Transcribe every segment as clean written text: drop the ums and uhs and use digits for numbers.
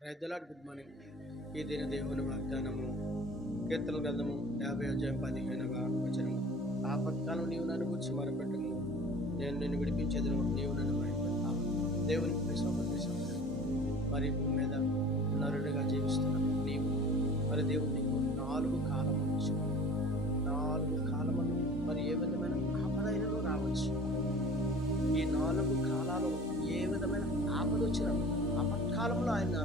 Praise the Lord. Good morning. ఈ దిన దేవుని వాగ్దానము కీర్తన గ్రంథము 50:15వ వచనము. ఆపత్కాలం నీవు నన్ను గురించి మొరపెట్టుము, నేను నిన్ను విడిపించేదను, నీవు నన్ను భయపెడతావు. దేవునికి సోదరి మరి భూమి మీద నరుడిగా జీవిస్తున్నాను నీవు. మరి దేవుడు నీకు 4 కాలములు ఇచ్చాడు. 4 కాలములు మరి ఏ విధమైన ఆపదైనను రావచ్చు. ఈ 4 కాలాలు ఏ విధమైన ఆపద వచ్చినా ఆపత్కాలంలో ఆయన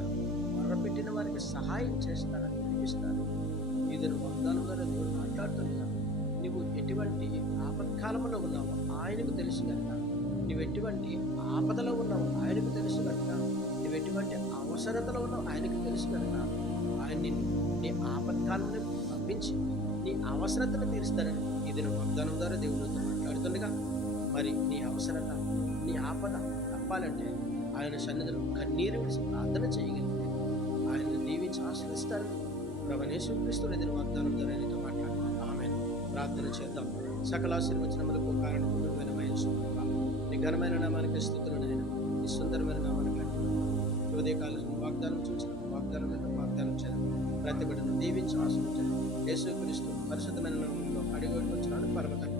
మొర్రపెట్టిన వారికి సహాయం చేస్తారని వినిపిస్తారు. ఇది వాగ్దానం ద్వారా దేవుడు మాట్లాడుతున్నా. నువ్వు ఎటువంటి ఆపత్కాలంలో ఉన్నావో ఆయనకు తెలుసు కనుక, నువ్వు ఎటువంటి ఆపదలో ఉన్నావు ఆయనకు తెలుసు కనుక, నువ్వు ఎటువంటి అవసరతలో ఉన్నావు ఆయనకు తెలుసు కనుక, ఆయన నిన్ను నీ ఆపత్కాలను పంపించి నీ అవసరతను తీరుస్తారని ఇది వాగ్దానం ద్వారా దేవుడితో మాట్లాడుతుండగా, మరి నీ అవసరత నీ ఆపద తప్పాలంటే ఆయన సన్నిధిలో కన్నీరు విడిచి ప్రార్థన చేయగలిగితే ఆయన దీవించి ఆశ్రయిస్తారు. ప్రభువైన యేసుక్రీస్తు ఎదురు వాగ్దానం ద్వారా నీతో మాట్లాడుతున్నాను. ఆమేన్. ప్రార్థన చేద్దాం. సకల ఆశీర్వచనములకు కారణమైన నీ ఘనమైన నామానికి స్తుతులనైనా, నీ సుందరమైన నామానికి ఉదయకాలం వాగ్దానం చూసిన వాగ్దానం చేద్దాం. ప్రతి బిడ్డను దీవించి ఆశ్రయించండి. యేసుక్రీస్తు పరిశుద్ధమైన నామంలో అడిగి వచ్చినాడు పరమ తండ్రి.